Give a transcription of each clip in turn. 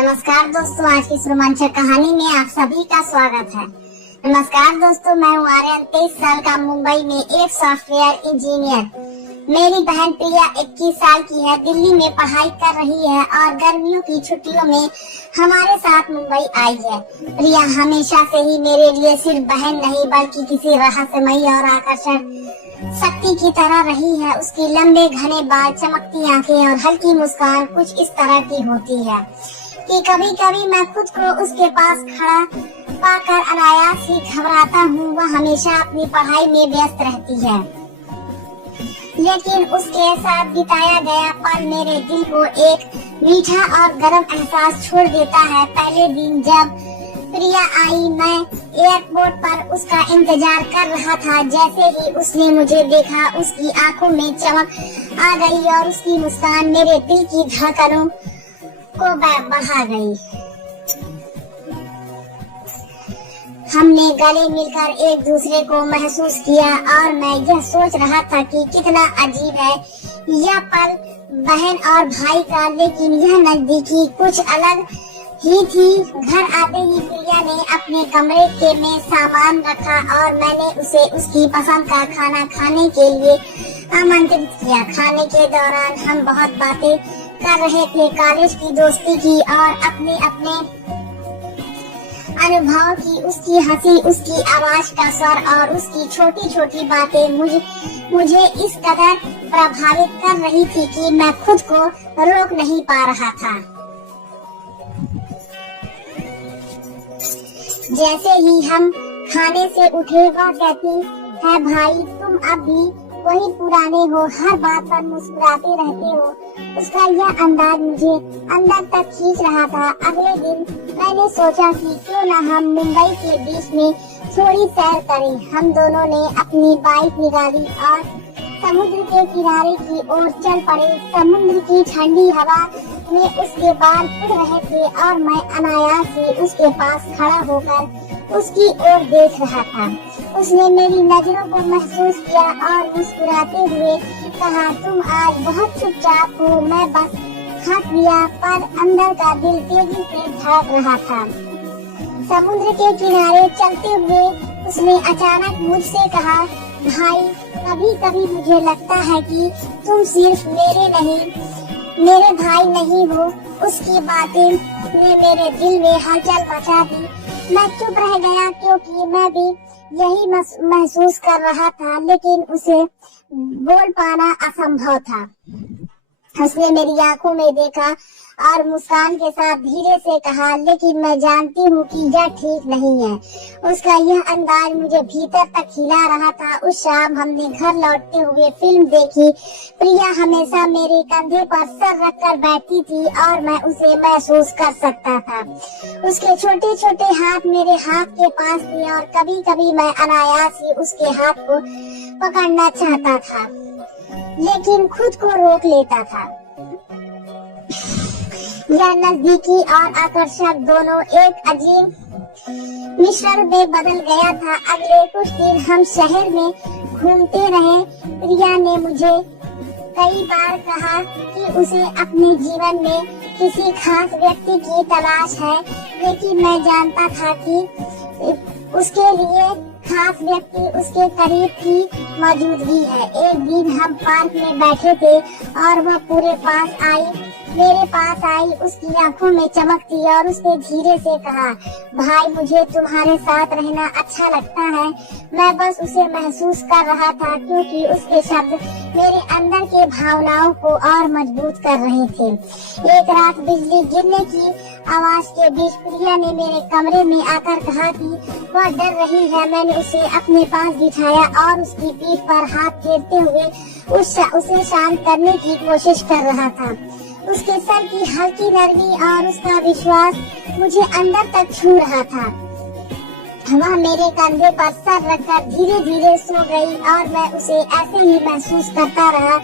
नमस्कार दोस्तों, आज की इस रोमांचक कहानी में आप सभी का स्वागत है। नमस्कार दोस्तों, मैं हूँ आर्यन, 23 साल का, मुंबई में एक सॉफ्टवेयर इंजीनियर। मेरी बहन प्रिया 21 साल की है, दिल्ली में पढ़ाई कर रही है और गर्मियों की छुट्टियों में हमारे साथ मुंबई आई है। प्रिया हमेशा से ही मेरे लिए सिर्फ बहन नहीं बल्कि किसी रहस्यमयी और आकर्षक शक्ति की तरह रही है। उसकी लंबे घने बाल, चमकती आंखें और हल्की मुस्कान कुछ इस तरह की होती है कि कभी कभी मैं खुद को उसके पास खड़ा पाकर अनायास ही घबराता हूँ। वह हमेशा अपनी पढ़ाई में व्यस्त रहती है, लेकिन उसके साथ बिताया गया पल मेरे दिल को एक मीठा और गर्म एहसास छोड़ देता है। पहले दिन जब प्रिया आई, मैं एयरपोर्ट पर उसका इंतजार कर रहा था। जैसे ही उसने मुझे देखा, उसकी आंखों में चमक आ गई और उसकी मुस्कान मेरे दिल की धड़कनों को बढ़ा गई। हमने गले मिलकर एक दूसरे को महसूस किया और मैं यह सोच रहा था कि कितना अजीब है यह पल बहन और भाई का, लेकिन यह नजदीकी कुछ अलग ही थी। घर आते ही प्रिया ने अपने कमरे में सामान रखा और मैंने उसे उसकी पसंद का खाना खाने के लिए आमंत्रित किया। खाने के दौरान हम बहुत बातें कर रहे थे, कॉलेज की दोस्ती की और अपने अपने अनुभव की। उसकी हंसी, उसकी आवाज का स्वर और उसकी छोटी छोटी बातें मुझे इस कदर प्रभावित कर रही थी कि मैं खुद को रोक नहीं पा रहा था। जैसे ही हम खाने से उठे, वह कहती है, भाई तुम अब भी वही पुराने हो, हर बात पर मुस्कुराते रहते हो। उसका यह अंदाज मुझे अंदर तक खींच रहा था। अगले दिन मैंने सोचा कि क्यों न हम मुंबई के बीच में थोड़ी सैर करें। हम दोनों ने अपनी बाइक निकाली और समुद्र के किनारे की ओर चल पड़े। समुद्र की ठंडी हवा में उसके बाल उड़ रहे थे और मैं अनायास ही उसके पास खड़ा होकर उसकी ओर देख रहा था। उसने मेरी नजरों को महसूस किया और मुस्कुराते हुए कहा, तुम आज बहुत चुपचाप हो। मैं बस हंस दिया, पर अंदर का दिल तेजी से धड़क रहा था। समुद्र के किनारे चलते हुए उसने अचानक मुझसे कहा, भाई कभी कभी मुझे लगता है कि तुम सिर्फ मेरे भाई नहीं हो। उसकी बातें ने मेरे दिल में हलचल मचा दी। मैं चुप रह गया क्योंकि मैं भी यही महसूस कर रहा था, लेकिन उसे बोल पाना असंभव था। उसने मेरी आंखों में देखा और मुस्कान के साथ धीरे से कहा, लेकिन मैं जानती हूँ कि यह ठीक नहीं है। उसका यह अंदाज मुझे भीतर तक हिला रहा था। उस शाम हमने घर लौटते हुए फिल्म देखी। प्रिया हमेशा मेरे कंधे पर सर रखकर बैठती थी और मैं उसे महसूस कर सकता था। उसके छोटे छोटे हाथ मेरे हाथ के पास थे और कभी कभी मैं अनायास ही उसके हाथ को पकड़ना चाहता था, लेकिन खुद को रोक लेता था। यह नजदीकी और आकर्षक दोनों एक अजीब मिश्रण में बदल गया था। अगले कुछ दिन हम शहर में घूमते रहे। प्रिया ने मुझे कई बार कहा कि उसे अपने जीवन में किसी खास व्यक्ति की तलाश है, लेकिन मैं जानता था कि उसके लिए खास व्यक्ति उसके करीब की मौजूदगी है। एक दिन हम पार्क में बैठे थे और वह मेरे पास आई। उसकी आंखों में चमक थी और उसने धीरे से कहा, भाई मुझे तुम्हारे साथ रहना अच्छा लगता है। मैं बस उसे महसूस कर रहा था क्योंकि उसके शब्द मेरे अंदर के भावनाओं को और मजबूत कर रहे थे। एक रात बिजली गिरने की आवाज के बीच प्रिया ने मेरे कमरे में आकर कहा कि वह डर रही है। मैंने उसे अपने पास बिठाया और उसकी पीठ पर हाथ फेरते हुए उसे शांत करने की कोशिश कर रहा था। उसके सर की हल्की नरमी और उसका विश्वास मुझे अंदर तक छू रहा था। वह मेरे कंधे पर सर रखकर धीरे धीरे सो गई और मैं उसे ऐसे ही महसूस करता रहा।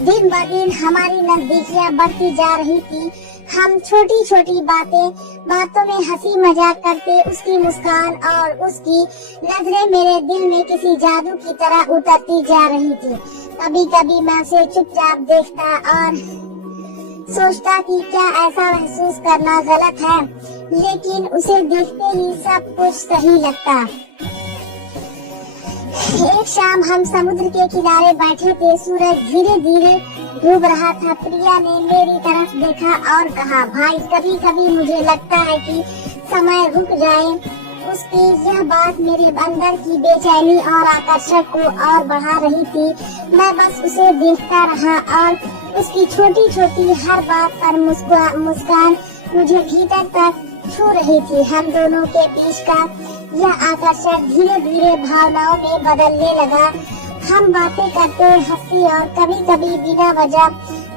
दिन ब दिन हमारी नजदीकियां बढ़ती जा रही थी। हम छोटी छोटी बातों में हंसी मजाक करते। उसकी मुस्कान और उसकी नजरें मेरे दिल में किसी जादू की तरह उतरती जा रही थी। कभी कभी मैं उसे चुपचाप देखता और सोचता कि क्या ऐसा महसूस करना गलत है, लेकिन उसे देखते ही सब कुछ सही लगता। एक शाम हम समुद्र के किनारे बैठे थे। सूरज धीरे धीरे डूब रहा था। प्रिया ने मेरी तरफ देखा और कहा, भाई कभी कभी मुझे लगता है कि समय रुक जाए। उसकी यह बात मेरे अंदर की बेचैनी और आकर्षण को और बढ़ा रही थी। मैं बस उसे देखता रहा और उसकी छोटी छोटी हर बात पर मुस्कान मुझे भीतर तक छू रही थी। हम दोनों के बीच का यह आकर्षण धीरे धीरे भावनाओं में बदलने लगा। हम बातें करते, हंसते और कभी कभी बिना वजह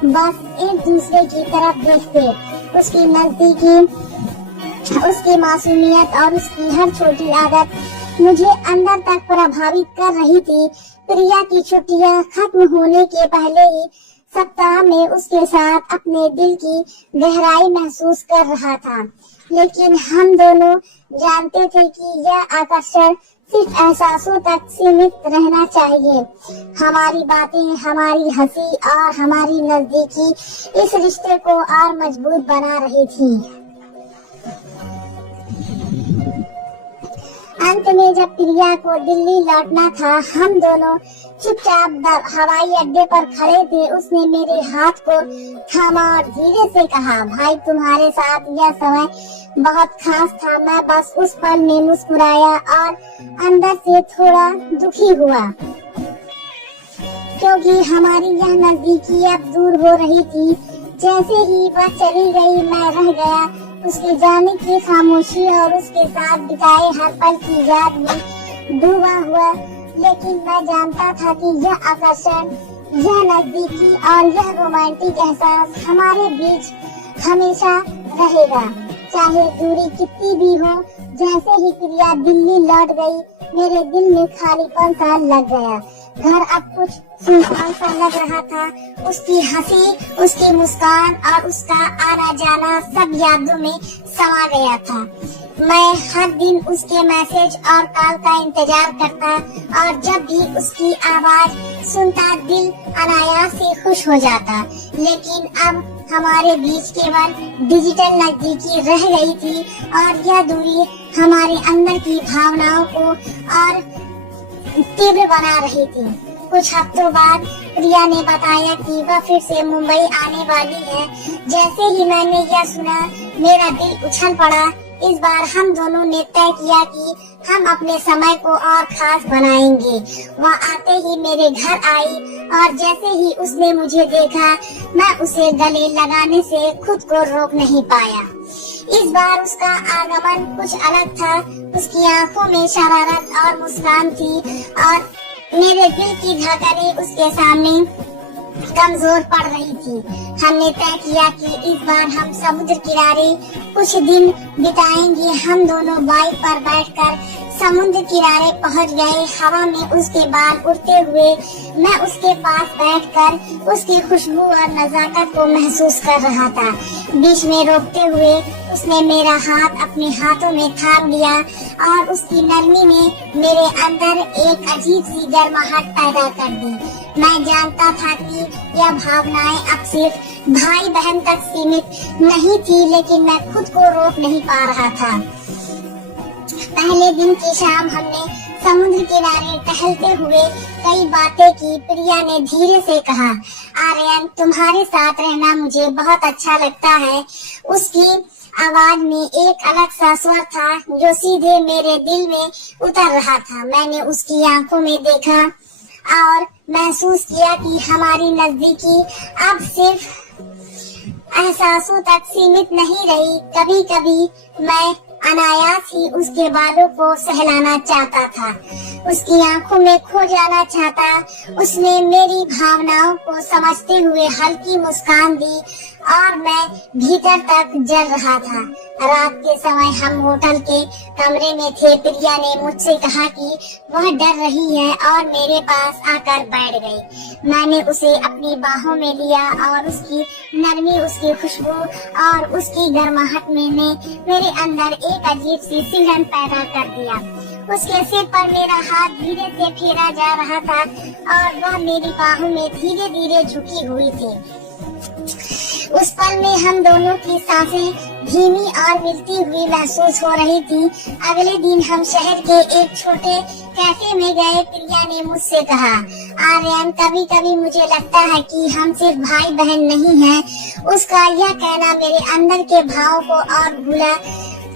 बस एक दूसरे की तरफ देखते। उसकी नजदीकी, उसकी मासूमियत और उसकी हर छोटी आदत मुझे अंदर तक प्रभावित कर रही थी। प्रिया की छुट्टियां खत्म होने के पहले ही सप्ताह में उसके साथ अपने दिल की गहराई महसूस कर रहा था, लेकिन हम दोनों जानते थे कि यह आकर्षण सिर्फ एहसासों तक सीमित रहना चाहिए। हमारी बातें, हमारी हंसी और हमारी नजदीकी इस रिश्ते को और मजबूत बना रही थी। अंत में जब प्रिया को दिल्ली लौटना था, हम दोनों चुपचाप हवाई अड्डे पर खड़े थे। उसने मेरे हाथ को थामा और धीरे से कहा, भाई तुम्हारे साथ यह समय बहुत खास था। मैं बस उस पल में मुस्कुराया और अंदर से थोड़ा दुखी हुआ, क्योंकि हमारी यह नजदीकी अब दूर हो रही थी। जैसे ही वह चली गई, मैं रह गया उसके जाने की खामोशी और उसके साथ बिताए हर पल की याद में डूबा हुआ। लेकिन मैं जानता था कि यह आकर्षण, यह नजदीकी और यह रोमांटिक एहसास हमारे बीच हमेशा रहेगा, चाहे दूरी कितनी भी हो। जैसे ही प्रिया दिल्ली लौट गई, मेरे दिल में खालीपन सा लग गया। घर अब कुछ सुनसान सा लग रहा था। उसकी हंसी, उसकी मुस्कान और उसका आना जाना सब यादों में समा गया था। मैं हर दिन उसके मैसेज और कॉल का इंतजार करता और जब भी उसकी आवाज सुनता दिल अनायास से खुश हो जाता। लेकिन अब हमारे बीच केवल डिजिटल नजदीकी रह गई थी और यह दूरी हमारे अंदर की भावनाओं को और तीव्र बना रही थी। कुछ हफ्तों बाद प्रिया ने बताया कि वह फिर से मुंबई आने वाली है। जैसे ही मैंने यह सुना, मेरा दिल उछल पड़ा। इस बार हम दोनों ने तय किया कि हम अपने समय को और खास बनाएंगे। वह आते ही मेरे घर आई और जैसे ही उसने मुझे देखा, मैं उसे गले लगाने से खुद को रोक नहीं पाया। इस बार उसका आगमन कुछ अलग था। उसकी आंखों में शरारत और मुस्कान थी और मेरे दिल की धड़कनें उसके सामने कमजोर पड़ रही थी। हमने तय किया कि इस बार हम समुद्र किनारे कुछ दिन बिताएंगे। हम दोनों बाइक पर बैठकर समुद्र किनारे पहुंच गए। हवा में उसके बाल उड़ते हुए मैं उसके पास बैठकर उसकी खुशबू और नजाकत को महसूस कर रहा था। बीच में रोकते हुए उसने मेरा हाथ अपने हाथों में थाम लिया और उसकी नरमी ने मेरे अंदर एक अजीब सी गर्माहट पैदा कर दी। मैं जानता था कि यह भावनाएं अब सिर्फ भाई बहन तक सीमित नहीं थी, लेकिन मैं खुद को रोक नहीं पा रहा था। पहले दिन की शाम हमने समुद्र किनारे टहलते हुए कई बातें की। प्रिया ने धीरे से कहा, आर्यन तुम्हारे साथ रहना मुझे बहुत अच्छा लगता है। उसकी आवाज में एक अलग सा स्वर था जो सीधे मेरे दिल में उतर रहा था। मैंने उसकी आंखों में देखा और महसूस किया कि हमारी नजदीकी अब सिर्फ एहसासों तक सीमित नहीं रही। कभी कभी मैं अनायास ही उसके बालों को सहलाना चाहता था, उसकी आंखों में खो जाना चाहता। उसने मेरी भावनाओं को समझते हुए हल्की मुस्कान दी और मैं भीतर तक जल रहा था। रात के समय हम होटल के कमरे में थे। प्रिया ने मुझसे कहा कि वह डर रही है और मेरे पास आकर बैठ गई। मैंने उसे अपनी बाहों में लिया और उसकी नरमी, उसकी खुशबू और उसकी गर्माहट में मेरे अंदर एक अजीब सी सिहरन पैदा कर दिया। उसके सिर पर मेरा हाथ धीरे से फेरा जा रहा था और वह मेरी बाहों में धीरे धीरे झुकी हुई थी। उस पल में हम दोनों की सांसें धीमी और मिलती हुई महसूस हो रही थी। अगले दिन हम शहर के एक छोटे कैफे में गए। प्रिया ने मुझसे कहा, आर्यन, कभी कभी मुझे लगता है कि हम सिर्फ भाई बहन नहीं हैं। उसका यह कहना मेरे अंदर के भाव को और भूला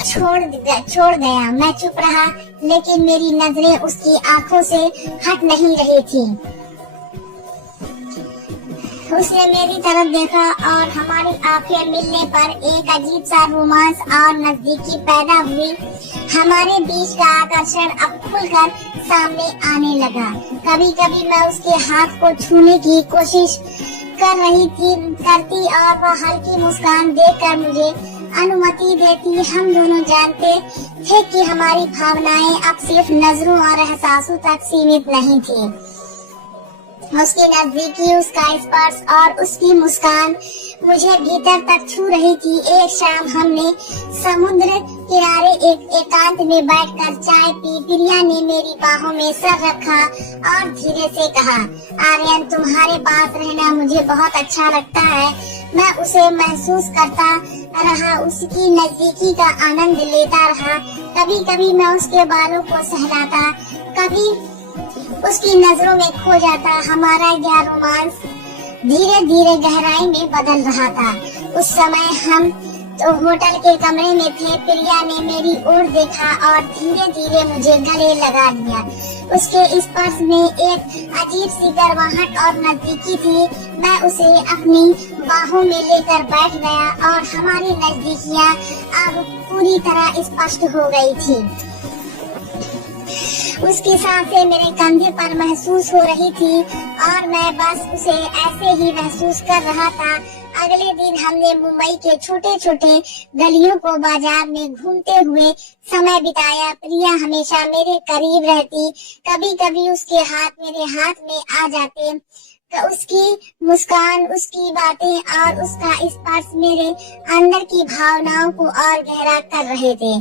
छोड़ गया। मैं चुप रहा, लेकिन मेरी नजरें उसकी आंखों से हट नहीं रही थी। उसने मेरी तरफ देखा और हमारी आंखें मिलने पर एक अजीब सा रोमांस और नजदीकी पैदा हुई। हमारे बीच का आकर्षण अब खुलकर सामने आने लगा। कभी कभी मैं उसके हाथ को छूने की कोशिश करती और वह हल्की मुस्कान देकर मुझे अनुमति देती। हम दोनों जानते थे कि हमारी भावनाएं अब सिर्फ नजरों और एहसासों तक सीमित नहीं थी। उसकी नजदीकी, उसका स्पर्श और उसकी मुस्कान मुझे भीतर तक छू रही थी। एक शाम हमने समुद्र किनारे एक एकांत में बैठकर चाय पी। प्रिया ने मेरी बाहों में सर रखा और धीरे से कहा, आर्यन, तुम्हारे पास रहना मुझे बहुत अच्छा लगता है। मैं उसे महसूस करता रहा, उसकी नजदीकी का आनंद लेता रहा। कभी कभी मैं उसके बालों को सहलाता, कभी उसकी नजरों में खो जाता। हमारा यह रोमांस धीरे धीरे गहराई में बदल रहा था। उस समय हम तो होटल के कमरे में थे। प्रिया ने मेरी ओर देखा और धीरे धीरे मुझे गले लगा लिया। उसके स्पर्श में एक अजीब सी गर्माहट और नजदीकी थी। मैं उसे अपनी बाहों में लेकर बैठ गया और हमारी नजदीकियां अब पूरी तरह स्पष्ट हो गई थी। उसकी सांसें मेरे कंधे पर महसूस हो रही थी और मैं बस उसे ऐसे ही महसूस कर रहा था। अगले दिन हमने मुंबई के छोटे छोटे गलियों को बाजार में घूमते हुए समय बिताया। प्रिया हमेशा मेरे करीब रहती। कभी कभी उसके हाथ मेरे हाथ में आ जाते। उसकी मुस्कान, उसकी बातें और उसका स्पर्श मेरे अंदर की भावनाओं को और गहरा कर रहे थे।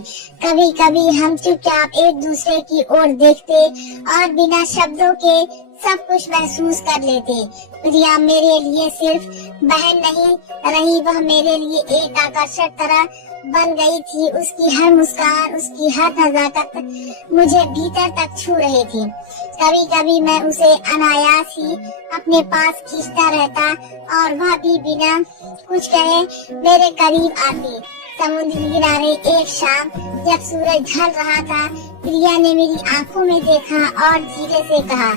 कभी कभी हम चुपचाप एक दूसरे की ओर देखते और बिना शब्दों के सब कुछ महसूस कर लेते। प्रिया मेरे लिए सिर्फ बहन नहीं रही, वह मेरे लिए एक आकर्षक तरह बन गई थी। उसकी हर मुस्कान, उसकी हर नजाकत मुझे भीतर तक छू रही थी। कभी कभी मैं उसे अनायास ही अपने पास खींचता रहता और वह भी बिना कुछ कहे मेरे करीब आती। समुद्र किनारे एक शाम जब सूरज ढल रहा था, प्रिया ने मेरी आंखों में देखा और धीरे से कहा,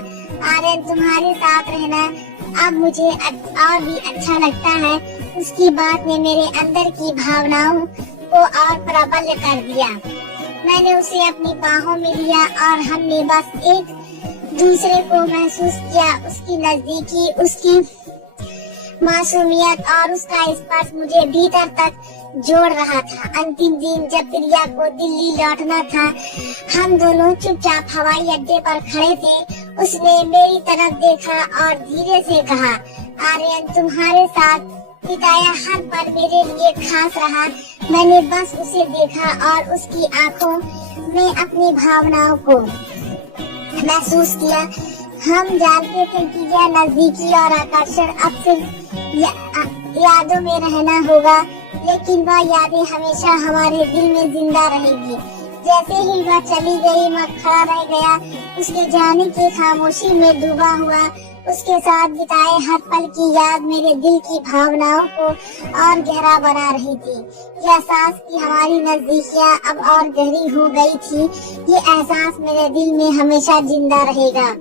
आर्यन, तुम्हारे साथ रहना अब मुझे और भी अच्छा लगता है। उसकी बात ने मेरे अंदर की भावनाओं को और प्रबल कर दिया। मैंने उसे अपनी बाहों में लिया और हमने बस एक दूसरे को महसूस किया। उसकी नजदीकी, उसकी मासूमियत और उसका स्पर्श मुझे भीतर तक जोड़ रहा था। अंतिम दिन जब प्रिया को दिल्ली लौटना था, हम दोनों चुपचाप हवाई अड्डे पर खड़े थे। उसने मेरी तरफ देखा और धीरे से कहा, आर्यन, तुम्हारे साथ बिताया हर पल मेरे लिए खास रहा। मैंने बस उसे देखा और उसकी आंखों में अपनी भावनाओं को महसूस किया। हम जानते थे कि यह नजदीकी और आकर्षण अब सिर्फ यादों में रहना होगा, लेकिन वह यादें हमेशा हमारे दिल में जिंदा रहेगी। जैसे ही वह चली गई, मैं खड़ा रह गया, उसके जाने की खामोशी में डूबा हुआ। उसके साथ बिताए हर पल की याद मेरे दिल की भावनाओं को और गहरा बना रही थी। यह एहसास कि हमारी नजदीकियां अब और गहरी हो गई थी, ये एहसास मेरे दिल में हमेशा जिंदा रहेगा।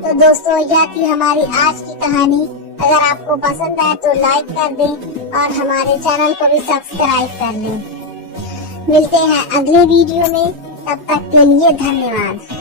तो दोस्तों, यह थी हमारी आज की कहानी। अगर आपको पसंद आए तो लाइक कर दें और हमारे चैनल को भी सब्सक्राइब कर लें। मिलते हैं अगले वीडियो में, तब तक के लिए धन्यवाद।